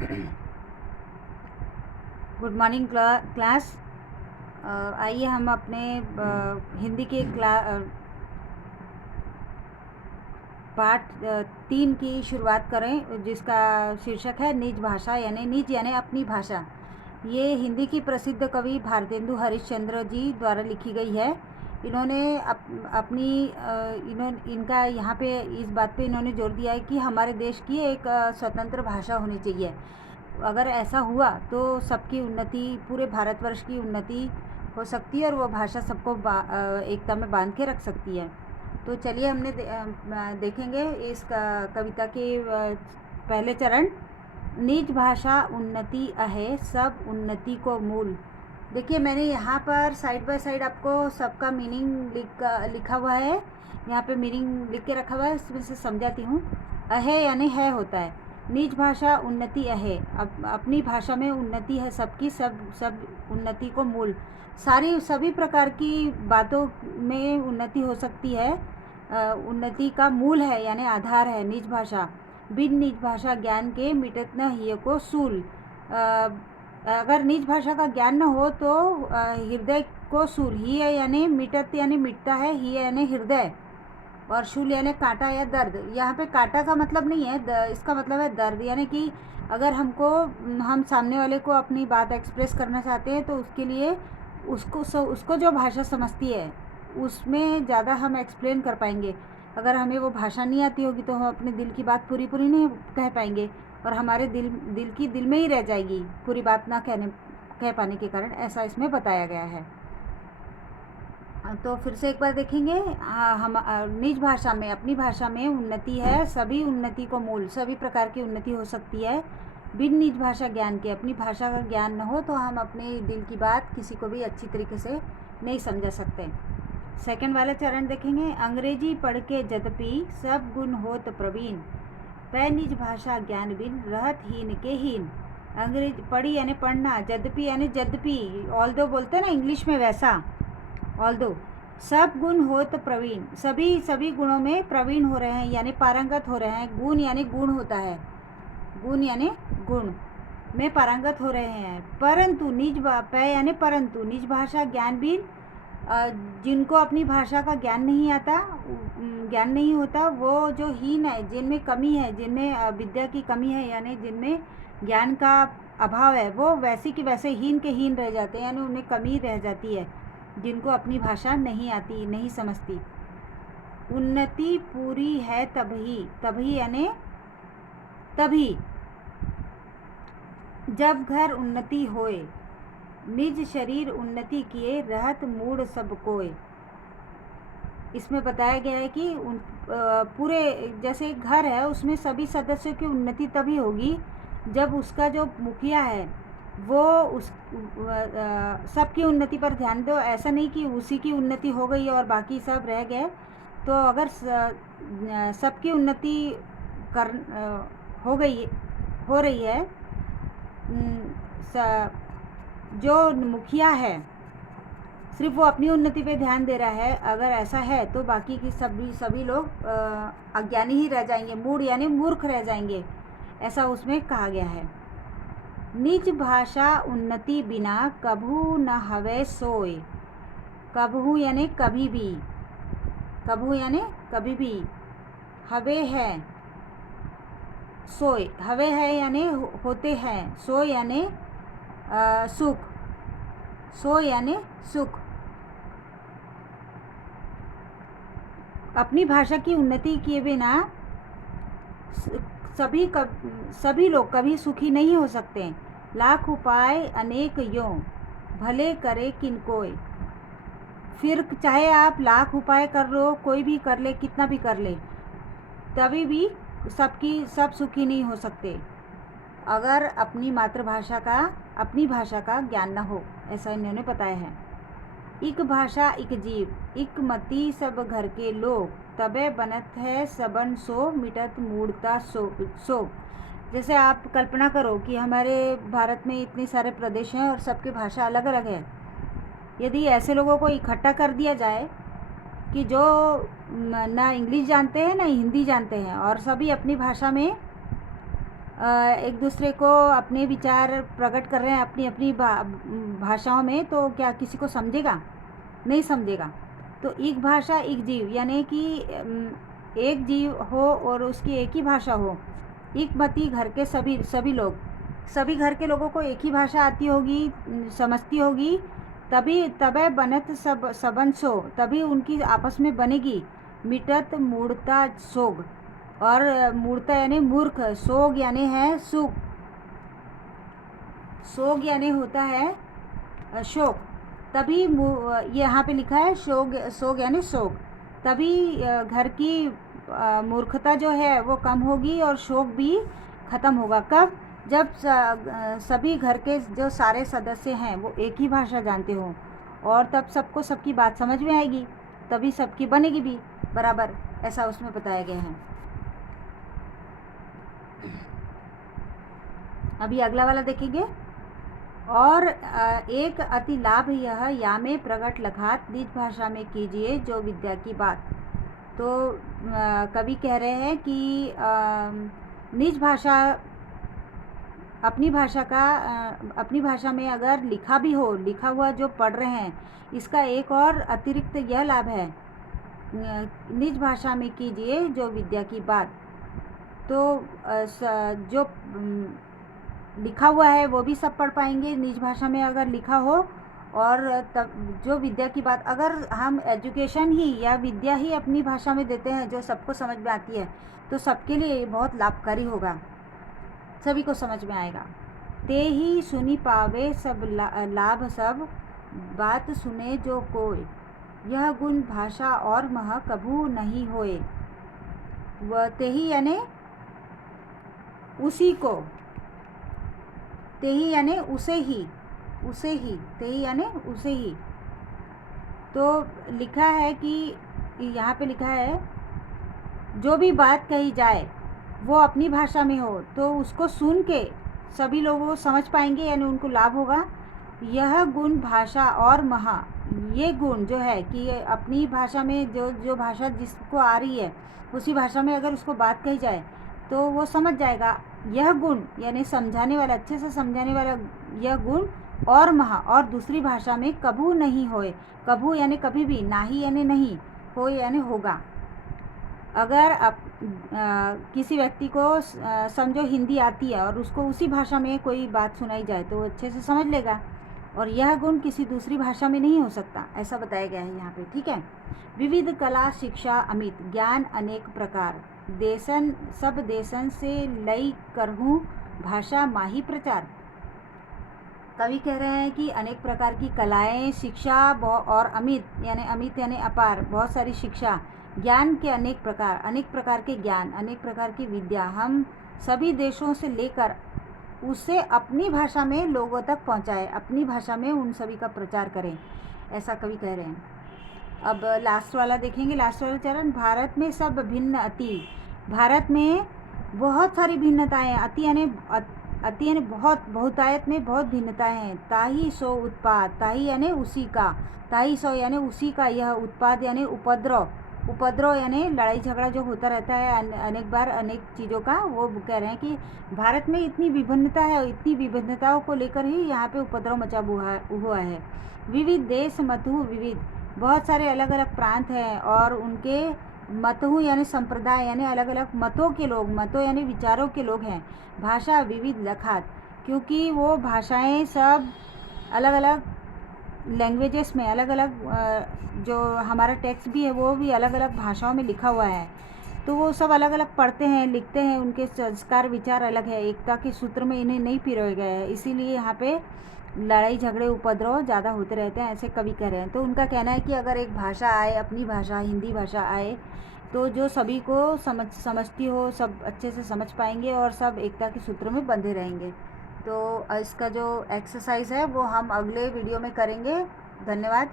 Good morning class. आइए हम अपने हिंदी के पाठ 3 की शुरुआत करें, जिसका शीर्षक है निज भाषा यानी अपनी भाषा। ये हिंदी की प्रसिद्ध कवि भारतेंदु हरिश्चंद्र जी द्वारा लिखी गई है। इन्होंने इनका यहाँ पे इस बात पे इन्होंने जोर दिया है कि हमारे देश की एक स्वतंत्र भाषा होनी चाहिए। अगर ऐसा हुआ तो सबकी उन्नति, पूरे भारतवर्ष की उन्नति हो सकती है और वो भाषा सबको एकता में बांध के रख सकती है। तो चलिए हमने देखेंगे इस कविता के पहले चरण। निज भाषा उन्नति अहे, सब उन्नति को मूल। देखिए मैंने यहाँ पर साइड बाय साइड आपको सबका मीनिंग लिखा हुआ है। यहाँ पे मीनिंग लिख के रखा हुआ है, इसमें से समझाती हूँ। अहे यानी है होता है, निज भाषा उन्नति अहे, अपनी भाषा में उन्नति है सबकी, सब उन्नति को मूल। सभी प्रकार की बातों में उन्नति हो सकती है। उन्नति का मूल है यानी आधार है निज भाषा। बिन निज भाषा ज्ञान के मिटत न हिय को सूल। अगर निज भाषा का ज्ञान न हो तो हृदय को सूल। ही है यानी मिटत यानी मिटता है, ही यानी हृदय, और शूल यानी कांटा या दर्द। यहाँ पे कांटा का मतलब नहीं है, इसका मतलब है दर्द। यानी कि अगर हम सामने वाले को अपनी बात एक्सप्रेस करना चाहते हैं तो उसके लिए उसको जो भाषा समझती है उसमें ज़्यादा हम एक्सप्लेन कर पाएंगे। अगर हमें वो भाषा नहीं आती होगी तो हम अपने दिल की बात पूरी नहीं कह पाएंगे और हमारे दिल में ही रह जाएगी, पूरी बात ना कह पाने के कारण। ऐसा इसमें बताया गया है। तो फिर से एक बार देखेंगे। हम निज भाषा में, अपनी भाषा में उन्नति है, सभी उन्नति को मूल। सभी प्रकार की उन्नति हो सकती है बिन निज भाषा ज्ञान के। अपनी भाषा का ज्ञान न हो तो हम अपने दिल की बात किसी को भी अच्छी तरीके से नहीं समझा सकते। सेकंड वाला चरण देखेंगे। अंग्रेजी पढ़ के यद्यपि सब गुण होत प्रवीण, पै निज भाषा ज्ञान बिन रहत हीन के हीन। अंग्रेजी पढ़ी यानी पढ़ना, यद्यपि यानी यद्यपि, ऑल्दो बोलते हैं ना इंग्लिश में, वैसा ऑल्दो। सब गुण हो तो प्रवीण, सभी गुणों में प्रवीण हो रहे हैं यानी पारंगत हो रहे हैं। गुण यानी गुण होता है, गुण यानी गुण में पारंगत हो रहे हैं। परंतु यानी परंतु निज भाषा ज्ञान भी, जिनको अपनी भाषा का ज्ञान नहीं होता, वो जो हीन है, जिनमें कमी है, जिनमें विद्या की कमी है यानी जिनमें ज्ञान का अभाव है, वो वैसे की वैसे हीन के हीन रह जाते हैं, यानी उनमें कमी रह जाती है, जिनको अपनी भाषा नहीं आती, नहीं समझती। उन्नति पूरी है तभी यानी तभी, जब घर उन्नति होए, निज शरीर उन्नति किए, रहत मूड सब कोय। इसमें बताया गया है कि पूरे जैसे एक घर है, उसमें सभी सदस्यों की उन्नति तभी होगी जब उसका जो मुखिया है वो सबकी उन्नति पर ध्यान दो। ऐसा नहीं कि उसी की उन्नति हो गई और बाकी सब रह गए। तो अगर सबकी उन्नति हो रही है, जो मुखिया है सिर्फ वो अपनी उन्नति पे ध्यान दे रहा है, अगर ऐसा है तो बाकी की सभी लोग अज्ञानी ही रह जाएंगे, मूढ़ यानी मूर्ख रह जाएंगे, ऐसा उसमें कहा गया है। निज भाषा उन्नति बिना कभू न हवे सोय। कभू यानी कभी भी, कभू यानी कभी भी, हवे है सोय, हवे है यानी होते हैं, सोय यानी सुख, सो यानी सुख। अपनी भाषा की उन्नति किए बिना सभी लोग कभी सुखी नहीं हो सकते। लाख उपाय अनेक यों, भले करे किन कोय। फिर चाहे आप लाख उपाय कर लो, कोई भी कर ले, कितना भी कर ले, तभी भी सब सुखी नहीं हो सकते अगर अपनी भाषा का ज्ञान न हो। ऐसा इन्होंने बताया है। इक भाषा इक जीव, इक मति सब घर के लोग, तबे बनत है सबन सो, मिटत मूढ़ता सो। जैसे आप कल्पना करो कि हमारे भारत में इतने सारे प्रदेश हैं और सबकी भाषा अलग अलग है। यदि ऐसे लोगों को इकट्ठा कर दिया जाए कि जो ना इंग्लिश जानते हैं ना हिंदी जानते हैं और सभी अपनी भाषा में एक दूसरे को अपने विचार प्रकट कर रहे हैं अपनी अपनी भाषाओं में, तो क्या किसी को समझेगा? नहीं समझेगा। तो एक भाषा एक जीव, यानी कि एक जीव हो और उसकी एक ही भाषा हो। एक मती घर के सभी घर के लोगों को एक ही भाषा आती होगी, समझती होगी, तबे बनत सब सबन सो, तभी उनकी आपस में बनेगी। मिटत मूढ़ता सोग, और मूढ़ता यानी मूर्ख, सोग यानी है सुख, सोग यानी होता है शोक। तभी यहाँ पे लिखा है सोग यानी शोक। तभी घर की मूर्खता जो है वो कम होगी और शोक भी ख़त्म होगा। कब? जब सभी घर के जो सारे सदस्य हैं वो एक ही भाषा जानते हों, और तब सबको सबकी बात समझ में आएगी, तभी सबकी बनेगी भी बराबर, ऐसा उसमें बताया गया है। अभी अगला वाला देखेंगे। और एक अति लाभ यह या में प्रगट लखात निज भाषा में कीजिए जो विद्या की बात। तो कवि कह रहे हैं कि निज भाषा, अपनी भाषा में अगर लिखा हुआ जो पढ़ रहे हैं, इसका एक और अतिरिक्त यह लाभ है, निज भाषा में कीजिए जो विद्या की बात। तो जो लिखा हुआ है वो भी सब पढ़ पाएंगे निज भाषा में अगर लिखा हो, और तब जो विद्या की बात, अगर हम एजुकेशन ही या विद्या ही अपनी भाषा में देते हैं जो सबको समझ में आती है, तो सबके लिए बहुत लाभकारी होगा, सभी को समझ में आएगा। ते ही सुनी पावे सब लाभ सब, बात सुने जो कोई, यह गुण भाषा और मह कभू नहीं होए। वह ते ही यानी उसी को, ते ही यानी उसे ही, ते ही यानी उसे ही। तो लिखा है कि यहाँ पे लिखा है जो भी बात कही जाए वो अपनी भाषा में हो तो उसको सुन के सभी लोग समझ पाएंगे, यानी उनको लाभ होगा। यह गुण भाषा और महा, ये गुण जो है कि अपनी भाषा में जो भाषा जिसको आ रही है उसी भाषा में अगर उसको बात कही जाए तो वो समझ जाएगा। यह गुण यानी समझाने वाला, अच्छे से समझाने वाला यह गुण, और महा, और दूसरी भाषा में कभू नहीं होए। कभू यानी कभी भी, नाही यानी नहीं, हो यानी होगा। अगर किसी व्यक्ति को समझो हिंदी आती है और उसको उसी भाषा में कोई बात सुनाई जाए तो वो अच्छे से समझ लेगा, और यह गुण किसी दूसरी भाषा में नहीं हो सकता, ऐसा बताया गया है यहाँ पे। ठीक है। विविध कला शिक्षा अमित, ज्ञान अनेक प्रकार, देशन सब देशन से लई करहूँ भाषा माही प्रचार। कवि कह रहे हैं कि अनेक प्रकार की कलाएं, शिक्षा और अमित यानी अपार, बहुत सारी शिक्षा, ज्ञान के अनेक प्रकार के ज्ञान, अनेक प्रकार की विद्या हम सभी देशों से लेकर उसे अपनी भाषा में लोगों तक पहुंचाए, अपनी भाषा में उन सभी का प्रचार करें, ऐसा कवि कह रहे हैं। अब लास्ट वाला देखेंगे, लास्ट वाला चरण, भारत में सब भिन्न अति। भारत में बहुत सारी भिन्नताएं, अति यानी बहुत, बहुतायत में बहुत भिन्नताएं हैं। ताही सो उत्पाद, ताही यानी उसी का, ताही सो यानी उसी का, यह उत्पाद यानी उपद्रव यानी लड़ाई झगड़ा जो होता रहता है अनेक बार अनेक चीज़ों का, वो कह रहे हैं कि भारत में इतनी विभिन्नता है, इतनी विभिन्नताओं को लेकर ही यहाँ पे उपद्रव मचा हुआ है। विविध देश मतु विविध, बहुत सारे अलग अलग प्रांत हैं और उनके मतु यानी संप्रदाय यानी अलग अलग मतों के लोग, मतों यानी विचारों के लोग हैं। भाषा विविध लखात, क्योंकि वो भाषाएं सब अलग अलग लैंग्वेजेस में, अलग अलग जो हमारा टेक्स्ट भी है वो भी अलग अलग भाषाओं में लिखा हुआ है, तो वो सब अलग अलग पढ़ते हैं, लिखते हैं, उनके संस्कार विचार अलग है, एकता के सूत्र में इन्हें नहीं पिरोए गए हैं, इसीलिए यहाँ पे लड़ाई झगड़े उपद्रव ज़्यादा होते रहते हैं, ऐसे कवि कह रहे हैं। तो उनका कहना है कि अगर एक भाषा आए, अपनी भाषा हिंदी भाषा आए, तो जो सभी को समझती हो, सब अच्छे से समझ पाएंगे और सब एकता के सूत्र में बंधे रहेंगे। तो इसका जो एक्सरसाइज है वो हम अगले वीडियो में करेंगे। धन्यवाद।